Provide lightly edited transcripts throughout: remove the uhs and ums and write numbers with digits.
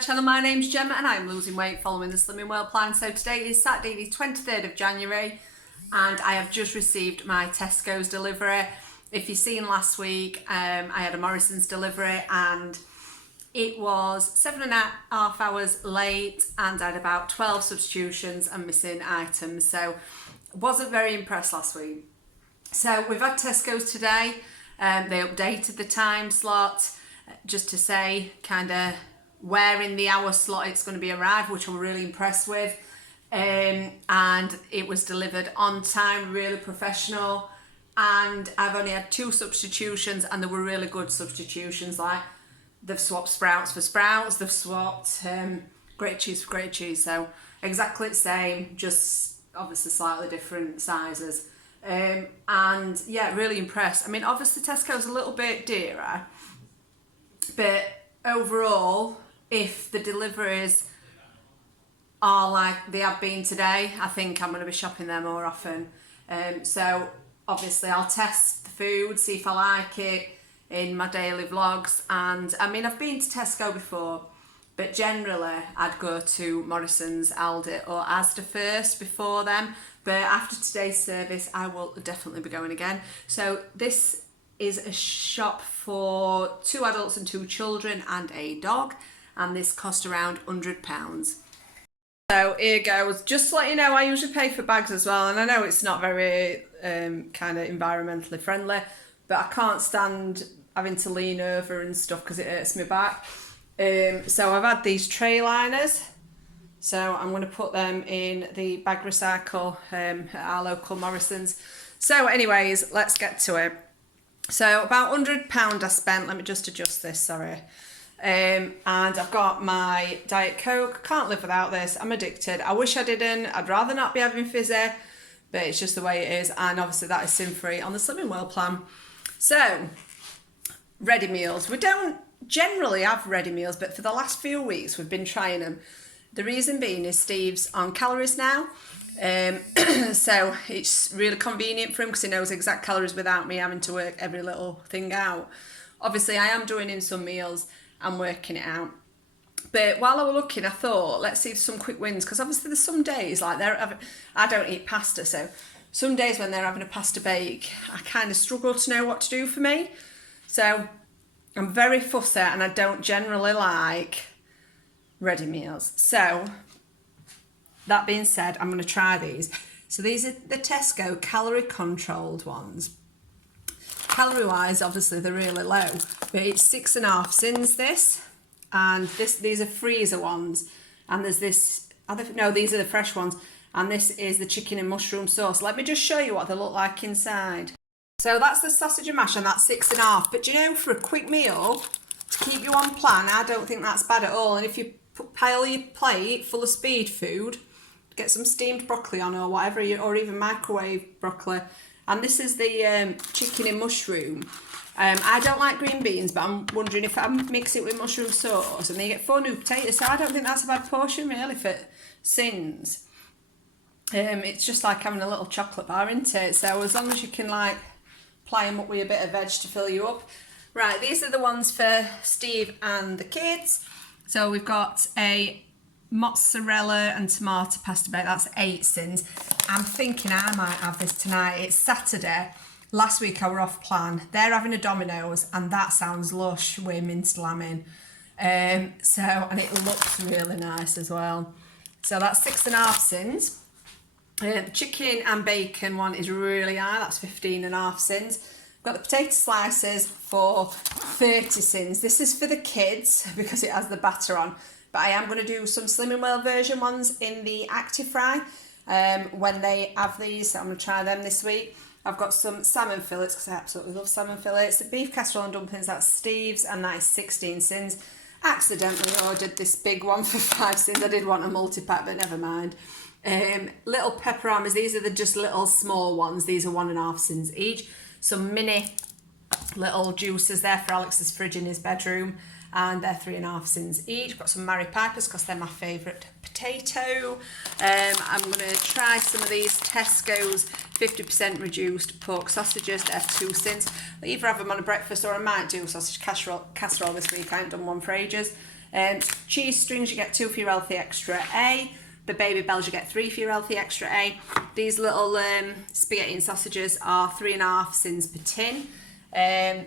channel. My name's Gemma and I'm losing weight following the Slimming World plan. So today is Saturday the 23rd of January and I have just received my Tesco's delivery. If you've seen last week, I had a Morrison's delivery and it was 7.5 hours late and I had about 12 substitutions and missing items. So wasn't very impressed last week. So we've had Tesco's today. They updated the time slot just to say kind of where in the hour slot it's going to be arrived, which I'm really impressed with. And it was delivered on time, really professional. And I've only had 2 substitutions and they were really good substitutions. Like they've swapped sprouts for sprouts, they've swapped grated cheese for grated cheese. So exactly the same, just obviously slightly different sizes. And yeah, really impressed. I mean, obviously Tesco's a little bit dearer, but overall, if the deliveries are like they have been today, I think I'm going to be shopping there more often. So obviously I'll test the food, see if I like it in my daily vlogs. And I mean, I've been to Tesco before, but generally I'd go to Morrison's, Aldi or Asda first before them. But after today's service, I will definitely be going again. So this is a shop for 2 adults and 2 children and a dog. And this cost around £100. So here goes. Just to let you know, I usually pay for bags as well. And I know it's not very kind of environmentally friendly, but I can't stand having to lean over and stuff because it hurts my back. So I've had these tray liners. So I'm going to put them in the bag recycle at our local Morrison's. So anyways, let's get to it. So about £100 I spent. Let me just adjust this, sorry. And I've got my Diet Coke. Can't live without this. I'm addicted. I wish I didn't. I'd rather not be having fizzy, but it's just the way it is. And obviously that is sin-free on the Slimming World plan. So, ready meals. We don't generally have ready meals, but for the last few weeks we've been trying them. The reason being is Steve's on calories now. So it's really convenient for him because he knows exact calories without me having to work every little thing out. Obviously I am doing in some meals and working it out. But while I was looking, I thought, let's see some quick wins, because obviously there's some days like I don't eat pasta, so some days when they're having a pasta bake, I kind of struggle to know what to do for me. So I'm very fussy and I don't generally like ready meals. So that being said, I'm going to try these. So these are the Tesco calorie controlled ones. Calorie wise, obviously they're really low, but it's 6.5 syns this, and these are freezer ones, and there's this no, these are the fresh ones, and this is the chicken and mushroom sauce. Let me just show you what they look like inside. So that's the sausage and mash, and that's 6.5. But you know, for a quick meal to keep you on plan, I don't think that's bad at all. And if you pile your plate full of speed food, get some steamed broccoli on or whatever, or even microwave broccoli. And this is the chicken and mushroom. I don't like green beans, but I'm wondering if I mix it with mushroom sauce and then you get 4 new potatoes. So I don't think that's a bad portion really for syns. It's just like having a little chocolate bar, isn't it? So as long as you can like ply them up with a bit of veg to fill you up. Right, these are the ones for Steve and the kids. So we've got a mozzarella and tomato pasta bake, that's 8 syns. I'm thinking I might have this tonight. It's Saturday. Last week I were off plan. They're having a Domino's and that sounds lush with minced lamb in. And it looks really nice as well. So that's 6.5 syns. The chicken and bacon one is really high, that's 15.5 syns. Got the potato slices for 30 syns. This is for the kids because it has the batter on. But I am going to do some Slimming World version ones in the Active Fry when they have these. So I'm going to try them this week. I've got some Salmon Phillips because I absolutely love Salmon Phillips. The beef casserole and dumplings, that's Steve's, and that is 16 syns. Accidentally ordered this big one for 5 syns. I did want a multi-pack, but never mind. Little pepperonis, these are the just little small ones. These are 1.5 syns each. Some mini little juicers there for Alex's fridge in his bedroom. And they're 3.5 syns each. Got some Mary Pipers because they're my favourite potato. I'm going to try some of these Tesco's 50% reduced pork sausages. They're 2 syns. I'll either have them on a breakfast or I might do sausage casserole this week. I haven't done one for ages. Cheese strings, you get 2 for your healthy extra A. The baby bells, you get 3 for your healthy extra A. These little spaghetti and sausages are 3.5 syns per tin.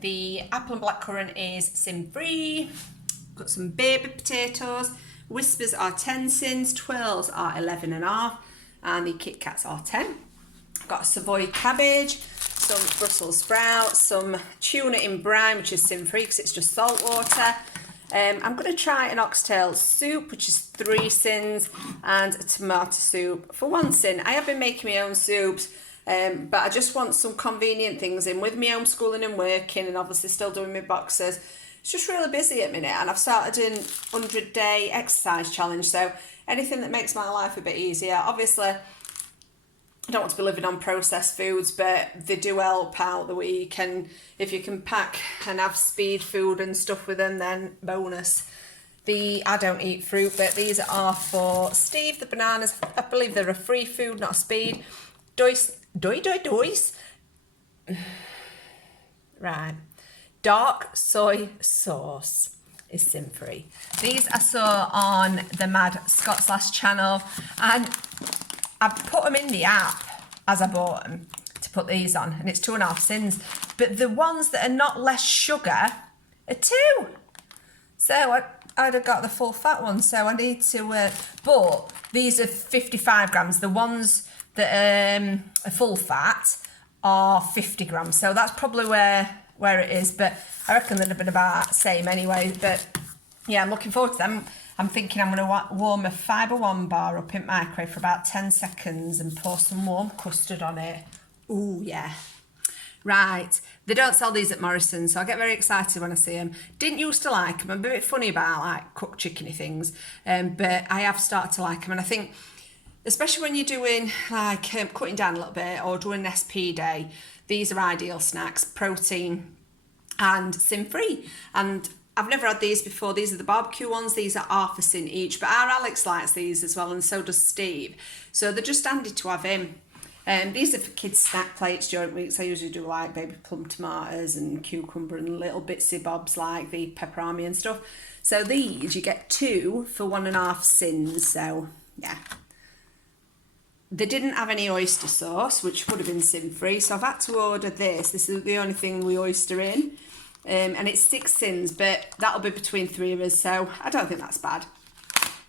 The apple and blackcurrant is sin free. Got some baby potatoes. Whispers are 10 syns, twirls are 11.5, and the Kit Kats are 10. I've got a Savoy cabbage, some Brussels sprouts, some tuna in brine, which is sin free because it's just salt water. I'm going to try an oxtail soup, which is 3 syns, and a tomato soup for 1 syn. I have been making my own soups, but I just want some convenient things in with me homeschooling and working, and obviously still doing my boxes. It's just really busy at the minute, and I've started an 100-day exercise challenge, so anything that makes my life a bit easier. Obviously, I don't want to be living on processed foods, but they do help out the week, and if you can pack and have speed food and stuff with them, then bonus. I don't eat fruit, but these are for Steve. The bananas, I believe they're a free food, not a speed. Dois. Right. Dark soy sauce is sin free. These I saw on the Mad Scott's last channel, and I've put them in the app as I bought them to put these on, and it's 2.5 syns. But the ones that are not less sugar are 2. So I'd have got the full fat one, so I need to, but these are 55 grams. The ones that are full fat are 50 grams. So that's probably where it is, but I reckon they'd have been about the same anyway. But yeah, I'm looking forward to them. I'm thinking I'm going to warm a Fibre One bar up in microwave for about 10 seconds and pour some warm custard on it. Ooh, yeah. Right, they don't sell these at Morrison's, so I get very excited when I see them. Didn't used to like them. I'm a bit funny about like cooked chickeny things, but I have started to like them, and I think, especially when you're doing like cutting down a little bit or doing an SP day, these are ideal snacks, protein and sin free. And I've never had these before. These are the barbecue ones. These are half a syn each, but our Alex likes these as well, and so does Steve. So they're just handy to have in. These are for kids' snack plates during weeks. I usually do like baby plum tomatoes and cucumber and little bitsy bobs like the pepperami and stuff. So these, you get 2 for 1.5 syns. So yeah. They didn't have any oyster sauce, which would have been sin free, so I've had to order this. This is the only thing we oyster in, and it's 6 syns, but that'll be between 3 of us, so I don't think that's bad.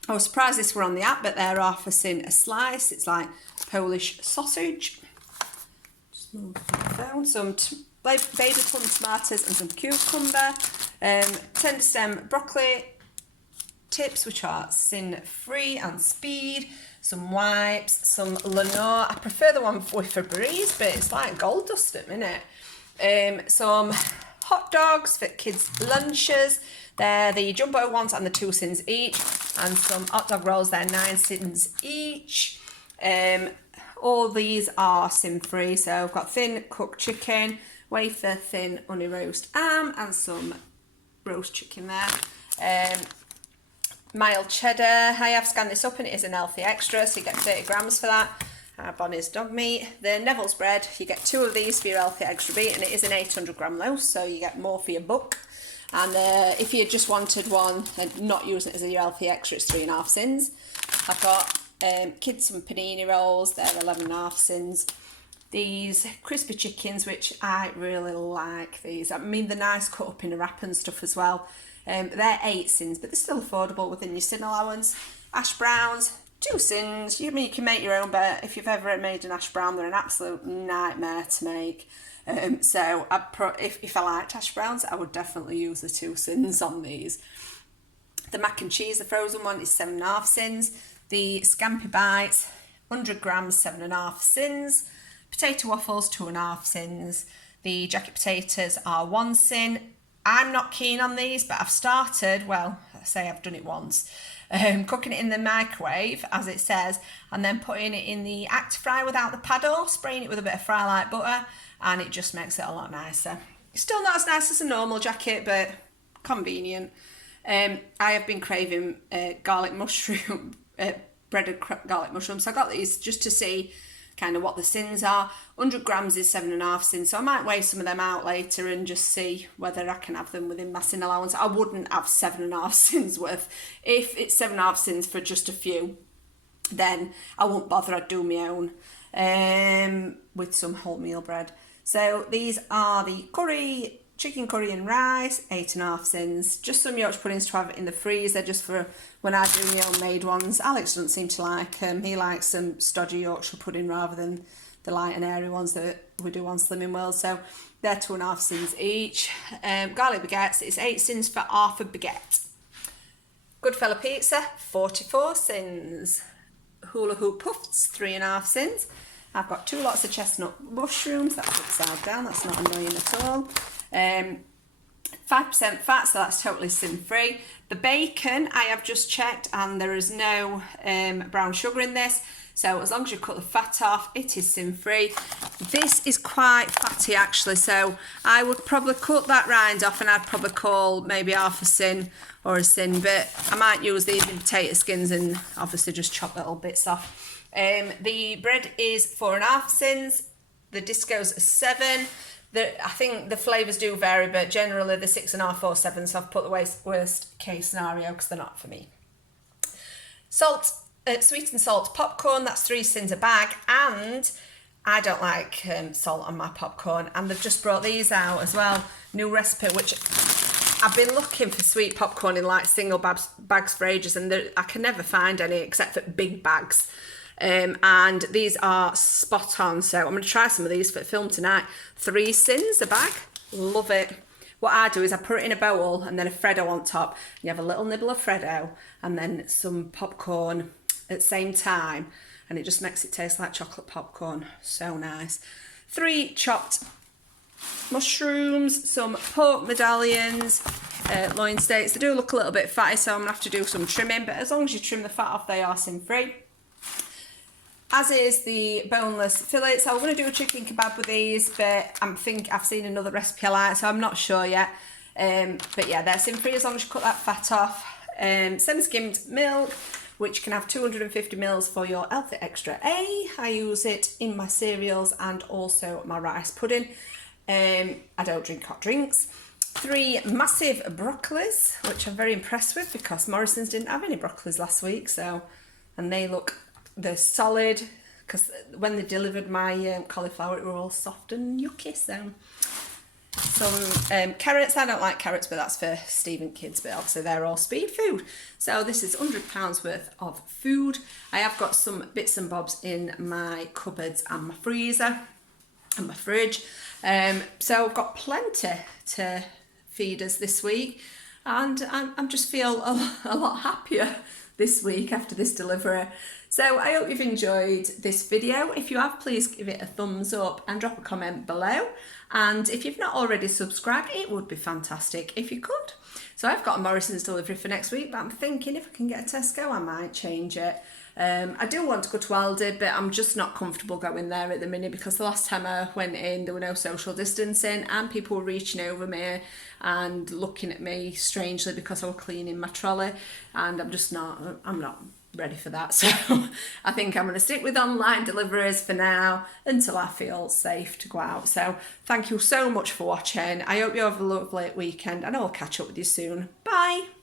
I was surprised this were on the app, but they're half a syn a slice. It's like Polish sausage. Just move that down. Some baby plum tomatoes and some cucumber. Tender stem broccoli tips, which are sin free and speed. Some wipes, some Lenore. I prefer the one with Febreze, but it's like gold dust at the minute. Some hot dogs for kids' lunches. They're the jumbo ones and the 2 syns each. And some hot dog rolls, they're 9 syns each. All these are sin free. So I've got thin cooked chicken, wafer thin honey roast ham, and some roast chicken there. Mild cheddar. I have scanned this up and it is an healthy extra, so you get 30 grams for that. Bonnie's dog meat. The Neville's bread, you get 2 of these for your healthy extra meat, and it is an 800 gram loaf, so you get more for your buck. And if you just wanted one and not using it as a healthy extra, it's 3.5 syns. I've got kids some Panini Rolls, they're 11.5 syns. These crispy chickens, which I really like these. I mean, they're nice cut up in a wrap and stuff as well. They're 8 syns, but they're still affordable within your syn allowance. Ash browns, 2 syns. You can make your own, but if you've ever made an ash brown, they're an absolute nightmare to make. So if I liked hash browns, I would definitely use the 2 syns on these. The mac and cheese, the frozen one, is 7.5 syns. The scampi bites, 100 grams, 7.5 syns. Potato waffles, 2.5 syns. The jacket potatoes are 1 syn. I'm not keen on these, but I've started, well, I say I've done it once, cooking it in the microwave, as it says, and then putting it in the act fry without the paddle, spraying it with a bit of fry-like butter, and it just makes it a lot nicer. It's still not as nice as a normal jacket, but convenient. I have been craving garlic mushroom, breaded garlic mushrooms, so I got these just to see kind of what the syns are. 100 grams is 7.5 syns, so I might weigh some of them out later and just see whether I can have them within my sin allowance. I wouldn't have 7.5 syns worth. If it's 7.5 syns for just a few, then I won't bother. I'd do my own with some wholemeal bread. So these are the curry, chicken curry and rice, 8.5 syns. Just some Yorkshire puddings to have in the freezer, just for when I do my own made ones. Alex doesn't seem to like them. He likes some stodgy Yorkshire pudding rather than the light and airy ones that we do on Slimming World. So they're 2.5 syns each. Garlic baguettes, it's 8 syns for half a baguette. Goodfella pizza, 44 syns. Hula hoop puffs, 3.5 syns. I've got 2 lots of chestnut mushrooms. That's upside down, that's not annoying at all. 5% fat, so that's totally sin free. The bacon I have just checked, and there is no brown sugar in this, so as long as you cut the fat off, it is sin free. This is quite fatty actually, so I would probably cut that rind off, and I'd probably call maybe half a sin or a sin, but I might use these in potato skins and obviously just chop little bits off. The bread is 4.5 syns. The discos are 7. I think the flavours do vary, but generally they're 6.5 or 7, so I've put the worst case scenario because they're not for me. Salt, sweet and salt popcorn, that's 3 syns a bag, and I don't like salt on my popcorn, and they've just brought these out as well, new recipe, which I've been looking for sweet popcorn in like single bags for ages, and I can never find any except for big bags. And these are spot on, so I'm going to try some of these for the film tonight. 3 syns a bag, love it. What I do is I put it in a bowl and then a Freddo on top. You have a little nibble of Freddo and then some popcorn at the same time, and it just makes it taste like chocolate popcorn. So nice. 3 chopped mushrooms, some pork medallions, loin steaks. They do look a little bit fatty, so I'm going to have to do some trimming, but as long as you trim the fat off, they are sin free. As is the boneless fillets. I'm going to do a chicken kebab with these, but I've seen another recipe I like, so I'm not sure yet. But yeah, they're sin free as long as you cut that fat off. Semi-skimmed milk, which can have 250 ml for your Healthy Extra A. I use it in my cereals and also my rice pudding. I don't drink hot drinks. 3 massive broccolis, which I'm very impressed with because Morrison's didn't have any broccolis last week, and they're solid, because when they delivered my cauliflower, it were all soft and yucky. So some carrots. I don't like carrots, but that's for Stephen kids, but obviously they're all speed food. So this is £100 worth of food. I have got some bits and bobs in my cupboards and my freezer and my fridge. So I've got plenty to feed us this week, and I just feel a lot happier this week after this delivery. So I hope you've enjoyed this video. If you have, please give it a thumbs up and drop a comment below. And if you've not already subscribed, it would be fantastic if you could. So I've got a Morrison's delivery for next week, but I'm thinking if I can get a Tesco, I might change it. I do want to go to Aldi, but I'm just not comfortable going there at the minute because the last time I went in, there were no social distancing and people were reaching over me and looking at me strangely because I was cleaning my trolley, and I'm not ready for that. So I think I'm going to stick with online deliveries for now until I feel safe to go out. So thank you so much for watching. I hope you have a lovely weekend, and I'll catch up with you soon. Bye.